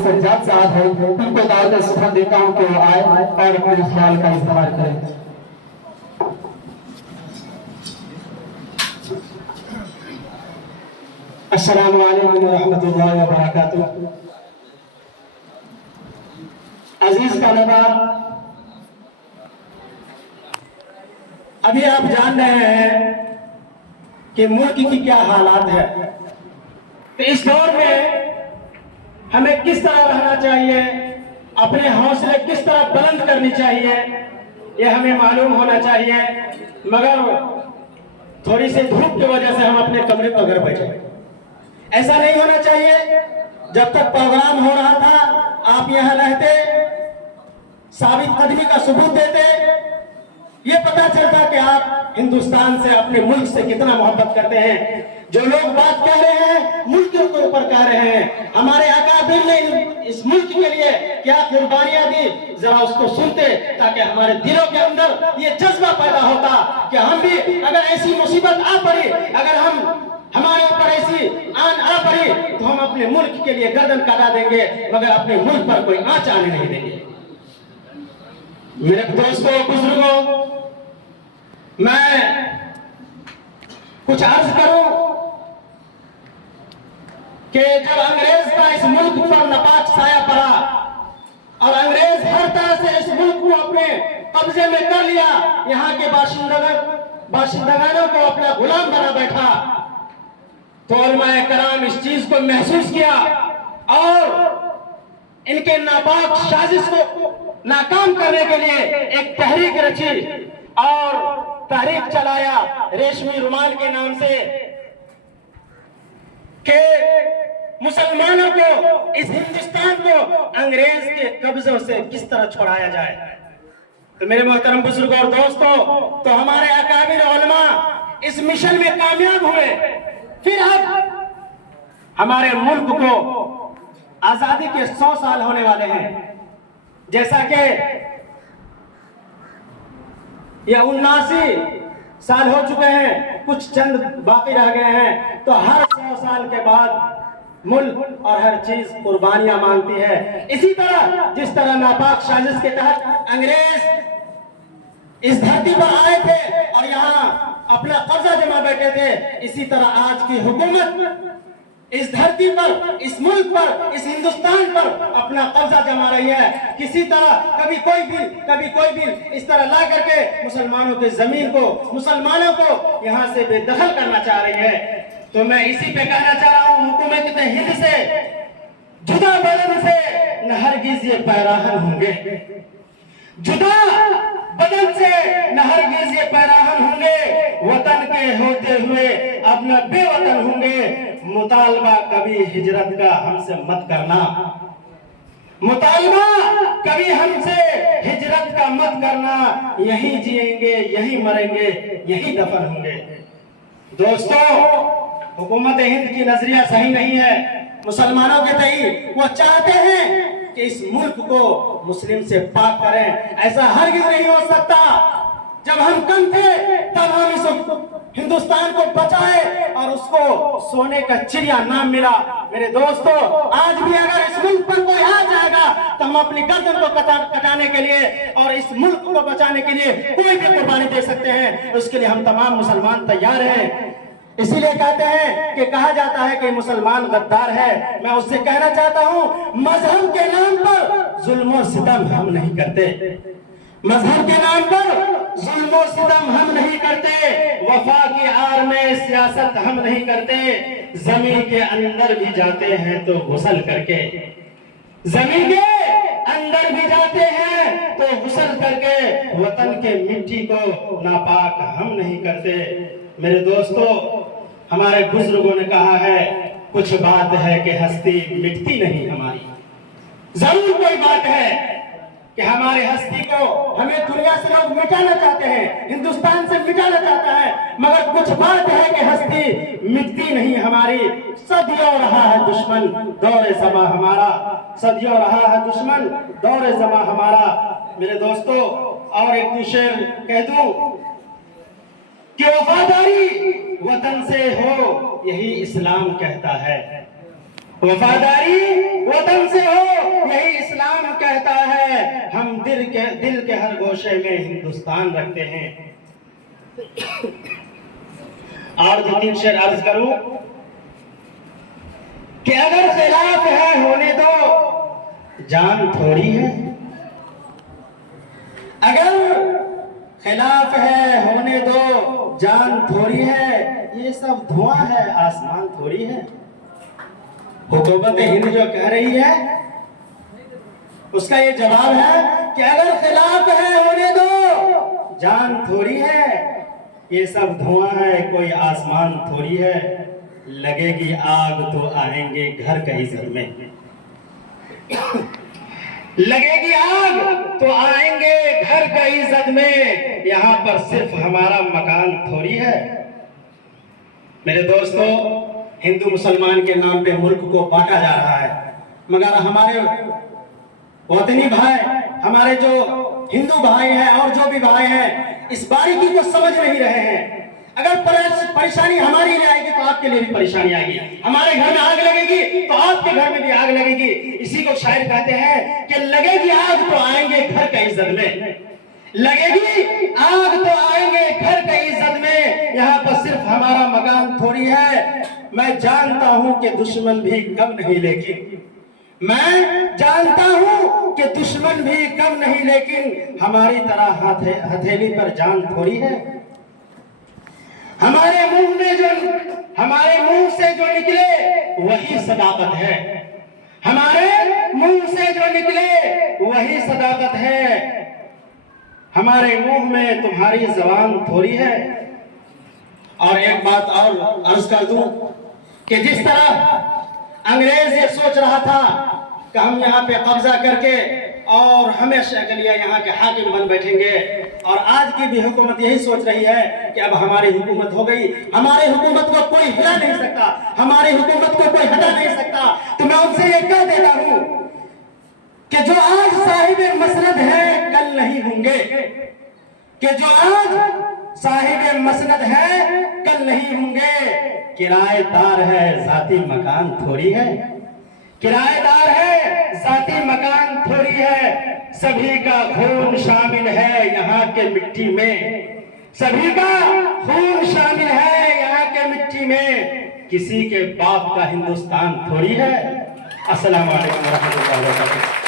सज्जाद साहब है, उनको दावत सुबह देता हूँ कि वो आए और अपने ख्याल का इस्तेमाल करें। अस्सलामु अलैकुम व रहमतुल्लाहि व बरकातुहू। अजीज तलबा, अभी आप जान रहे हैं कि मुल्क की क्या हालात है। तो इस दौर में हमें किस तरह रहना चाहिए, अपने हौसले किस तरह बुलंद करनी चाहिए, ये हमें मालूम होना चाहिए। मगर थोड़ी सी धूप की वजह से हम अपने कमरे पर घर बैठे। ऐसा नहीं होना चाहिए। जब तक प्रोग्राम हो रहा था आप यहाँ रहते, साबित कदमी का सबूत देते, ये पता चलता कि आप हिंदुस्तान से, अपने मुल्क से कितना मोहब्बत करते हैं। जो लोग बात कह रहे हैं मुल्क के ऊपर कह रहे हैं, हमारे अकाबिर ने इस मुल्क के लिए क्या कुर्बानियां दी, जरा उसको सुनते, ताकि हमारे दिलों के अंदर ये जज्बा पैदा होता कि हम भी, अगर ऐसी मुसीबत आ पड़ी, अगर हमारे ऊपर ऐसी आन आ पड़ी, तो हम अपने मुल्क के लिए गर्दन काटा देंगे, मगर अपने मुल्क पर कोई आंच आने नहीं देंगे। मेरे दोस्तों, बुजुर्गों, मैं कुछ अर्ज करूं कि जब अंग्रेज का इस मुल्क पर नापाक साया पड़ा और अंग्रेज हर तरह से इस मुल्क को अपने कब्जे में कर लिया, यहाँ के बाशिंदगानों को अपना गुलाम बना बैठा, तो उलमाए कराम इस चीज को महसूस किया और इनके नापाक साजिश को नाकाम करने के लिए एक तहरीक रची और तहरीक चलाया रेशमी रुमाल के नाम से, कि मुसलमानों को, इस हिंदुस्तान को अंग्रेज के कब्जों से किस तरह छुड़ाया जाए। तो मेरे मोहतरम बुजुर्गों और दोस्तों, तो हमारे अकाबिर उलमा इस मिशन में कामयाब हुए। फिर अब हमारे मुल्क को आजादी के 100 साल होने वाले हैं। जैसा कि यह 79 साल हो चुके हैं, कुछ चंद बाकी रह गए हैं, तो हर 100 साल के बाद मुल्क और हर चीज कुर्बानियां मांगती है। इसी तरह जिस तरह नापाक साजिश के तहत अंग्रेज इस धरती पर आए थे और यहाँ अपना कब्जा जमा बैठे थे, इसी तरह आज की हुकूमत इस धरती पर, इस मुल्क पर, इस हिंदुस्तान पर अपना कब्जा जमा रही है। किसी तरह कभी कोई बिल इस तरह ला करके मुसलमानों के जमीन को, मुसलमानों को यहाँ से बेदखल करना चाह रही है। तो मैं इसी पे कहना चाह रहा हूँ, हुकूमत हिंद से जुदा बदन से न हरगिज़ ये पैराहन होंगे, जुदा बदन से न हरगिज़ ये पैराहन होंगे, वतन के होते हुए अपना बेवतन होंगे। मुतालबा कभी हिजरत का हमसे मत करना, मुतालबा कभी हमसे हिजरत का मत करना, यही जिएंगे, यही मरेंगे, यही दफन होंगे। दोस्तों, हुकूमत हिंद की नजरिया सही नहीं है मुसलमानों के तई। वो चाहते हैं कि इस मुल्क को मुस्लिम से पाक करें। ऐसा हरगिज़ नहीं हो सकता। जब हम कम थे तब हम इस हिंदुस्तान को बचाए और उसको सोने का चिड़िया नाम मिला। मेरे दोस्तों, आज भी अगर इस मुल्क पर कोई आ जाएगा तो हम अपनी गर्दन को कटाने के लिए और इस मुल्क को बचाने के लिए कोई भी कुर्बानी दे सकते हैं। उसके लिए हम तमाम मुसलमान तैयार हैं। इसीलिए कहते हैं कि कहा जाता है कि मुसलमान गद्दार है। मैं उससे कहना चाहता हूँ, मजहब के नाम पर जुल्म और सितम हम नहीं करते, मजहब के नाम पर जुल्म और सितम हम नहीं करते, वफा की आड़ में सियासत हम नहीं करते। जमीन के अंदर भी जाते हैं तो गुस्ल करके, जमीन के अंदर भी जाते हैं तो गुस्ल करके, वतन के मिट्टी को नापाक हम नहीं करते। मेरे दोस्तों, हमारे बुजुर्गों ने कहा है, कुछ बात है कि हस्ती मिटती नहीं हमारी। जरूर कोई बात है कि हमारी हस्ती को हमें दुनिया से लोग मिटाना चाहते हैं, हिंदुस्तान से मिटाना चाहता है, मगर कुछ बात है कि हस्ती मिटती नहीं हमारी। सदियों रहा है दुश्मन दौरे ज़मा हमारा, सदियों रहा है दुश्मन दौरे ज़मा हमारा। मेरे दोस्तों, और एक दूसरे कह दूं कि वफादारी वतन से हो, यही इस्लाम कहता है। वफादारी वतन से हो, गोशे में हिंदुस्तान रखते हैं। और 2-3 शेर अर्ज करूं कि अगर खिलाफ है होने दो, जान थोड़ी है। अगर खिलाफ है होने दो, जान थोड़ी है। ये सब धुआं है, आसमान थोड़ी है। हुकूमत हिंद जो कह रही है उसका ये जवाब है कि अगर खिलाफ है होने दो, जान थोड़ी है। ये सब धुआं है, कोई आसमान थोड़ी है। लगेगी आग तो आएंगे घर का इज्जत में। लगेगी आग तो आएंगे घर का इज्जत में। यहां पर सिर्फ हमारा मकान थोड़ी है। मेरे दोस्तों, हिंदू मुसलमान के नाम पे मुल्क को बांटा जा रहा है, मगर हमारे वतनी भाई, हमारे जो हिंदू भाई हैं और जो भी भाई हैं, इस बारीकी को समझ नहीं रहे हैं। अगर परेशानी हमारी लिए आएगी तो आपके लिए भी परेशानी आएगी। हमारे घर में आग लगेगी तो आपके घर में भी आग लगेगी। इसी को शायर कहते हैं कि लगेगी आग तो आएंगे घर का इज्जत में। लगेगी आग तो आएंगे घर का इज्जत में। यहाँ पर सिर्फ हमारा मकान थोड़ी है। मैं जानता हूं कि दुश्मन भी कम नहीं, लेकिन मैं जानता हूं कि दुश्मन भी कम नहीं, लेकिन हमारी तरह हथेली पर जान थोड़ी है। हमारे मुंह से जो निकले वही सदाकत है। हमारे मुंह से जो निकले वही सदाकत है। हमारे मुंह में तुम्हारी जबान थोड़ी है। और एक बात और अर्ज कर दूं कि जिस तरह अंग्रेज ये सोच रहा था कि हम यहाँ पे कब्जा करके और हमेशा के लिए यहाँ के हाकिम बन बैठेंगे, और आज की भी हुकूमत यही सोच रही है कि अब हमारी हुकूमत हो गई, हमारी हुकूमत को कोई हिला नहीं सकता, हमारी हुकूमत को कोई हटा नहीं सकता। तो मैं उनसे ये कह देता हूँ कि जो आज साहिब मसनद है कल नहीं होंगे, कि जो आज साहिब मसनद है कल नहीं होंगे। किराएदार है, जाती मकान थोड़ी है। किराएदार है, जाती मकान थोड़ी है। सभी का खून शामिल है यहाँ के मिट्टी में। सभी का खून शामिल है यहाँ के मिट्टी में। किसी के बाप का हिंदुस्तान थोड़ी है। अस्सलाम वालेकुम व रहमतुल्लाहि व बरकातहू।